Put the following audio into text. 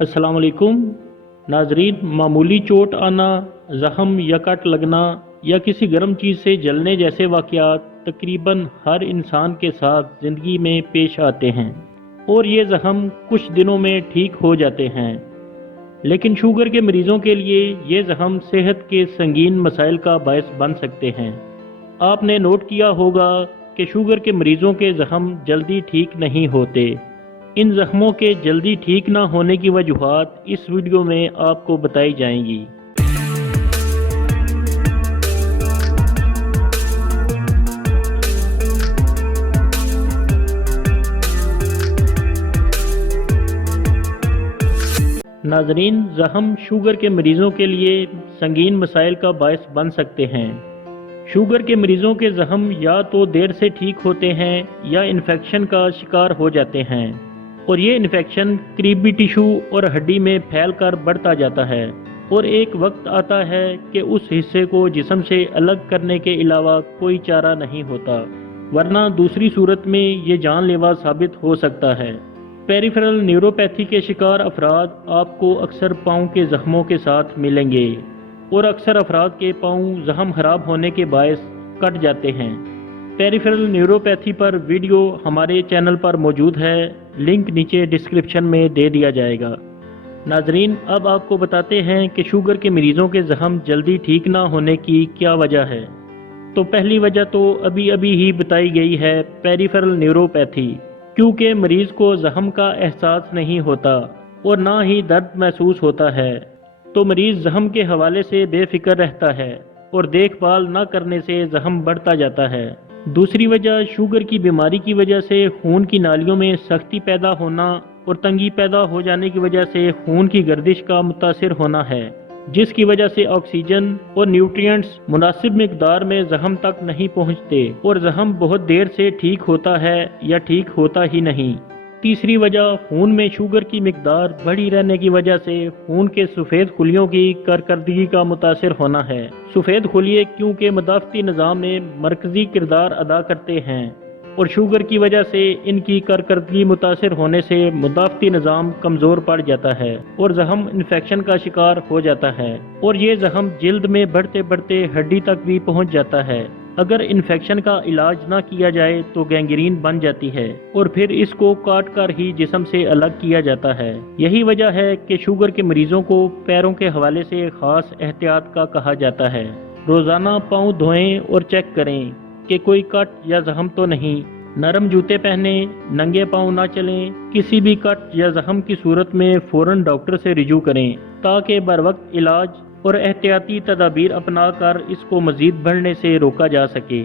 अस्सलाम वालेकुम नाजरीन। मामूली चोट आना, ज़ख़म या कट लगना या किसी गर्म चीज़ से जलने जैसे वाक़यात तकरीबन हर इंसान के साथ ज़िंदगी में पेश आते हैं और ये ज़ख़म कुछ दिनों में ठीक हो जाते हैं। लेकिन शुगर के मरीज़ों के लिए ये ज़ख़म सेहत के संगीन मसाइल का बायस बन सकते हैं। आपने नोट किया होगा कि शुगर के मरीज़ों के ज़ख़म जल्दी ठीक नहीं होते। इन ज़ख्मों के जल्दी ठीक ना होने की वजूहात इस वीडियो में आपको बताई जाएंगी। नाजरीन, ज़ख़म शुगर के मरीज़ों के लिए संगीन मसाइल का बायस बन सकते हैं। शुगर के मरीज़ों के ज़ख़म या तो देर से ठीक होते हैं या इन्फेक्शन का शिकार हो जाते हैं और ये इन्फेक्शन करीबी टिश्यू और हड्डी में फैल कर बढ़ता जाता है और एक वक्त आता है कि उस हिस्से को जिस्म से अलग करने के अलावा कोई चारा नहीं होता, वरना दूसरी सूरत में ये जानलेवा साबित हो सकता है। पेरिफेरल न्यूरोपैथी के शिकार अफराद आपको अक्सर पाँव के ज़ख्मों के साथ मिलेंगे और अक्सर अफराद के पाँव ज़ख़म खराब होने के बायस कट जाते हैं। पेरिफेरल न्यूरोपैथी पर वीडियो हमारे चैनल पर मौजूद है, लिंक नीचे डिस्क्रिप्शन में दे दिया जाएगा। नाजरीन, अब आपको बताते हैं कि शुगर के मरीज़ों के ज़ख़म जल्दी ठीक ना होने की क्या वजह है। तो पहली वजह तो अभी अभी ही बताई गई है, पेरिफेरल न्यूरोपैथी। क्योंकि मरीज़ को ज़ख़म का एहसास नहीं होता और ना ही दर्द महसूस होता है, तो मरीज़ ज़ख़म के हवाले से बेफिक्र रहता है और देखभाल न करने से ज़ख़म बढ़ता जाता है। दूसरी वजह शुगर की बीमारी की वजह से खून की नालियों में सख्ती पैदा होना और तंगी पैदा हो जाने की वजह से खून की गर्दिश का मुतासिर होना है, जिसकी वजह से ऑक्सीजन और न्यूट्रिएंट्स मुनासिब मिकदार में ज़ख़म तक नहीं पहुंचते और ज़ख़म बहुत देर से ठीक होता है या ठीक होता ही नहीं। तीसरी वजह खून में शुगर की मिकदार बढ़ी रहने की वजह से खून के सफ़ेद खुलियों की कारकर्दगी का मुतासिर होना है। सफ़ेद खुलिये क्योंकि मदाफ़ती निज़ाम में मरकज़ी किरदार अदा करते हैं और शुगर की वजह से इनकी कारकर्दगी मुतासिर होने से मदाफ़ती निज़ाम कमज़ोर पड़ जाता है और ज़ख़म इन्फेक्शन का शिकार हो जाता है और ये ज़ख़म जिल्द में बढ़ते बढ़ते हड्डी तक भी पहुँच जाता है। अगर इन्फेक्शन का इलाज ना किया जाए तो गैंग्रीन बन जाती है और फिर इसको काट कर ही जिस्म से अलग किया जाता है। यही वजह है कि शुगर के मरीजों को पैरों के हवाले से खास एहतियात का कहा जाता है। रोजाना पाँव धोएं और चेक करें कि कोई कट या ज़ख़म तो नहीं। नरम जूते पहने, नंगे पाँव ना चलें। किसी भी कट या ज़ख़म की सूरत में फ़ौरन डॉक्टर से रिजू करें ताकि बर वक्त इलाज और एहतियाती तदाबीर अपना कर इसको मज़ीद बढ़ने से रोका जा सके।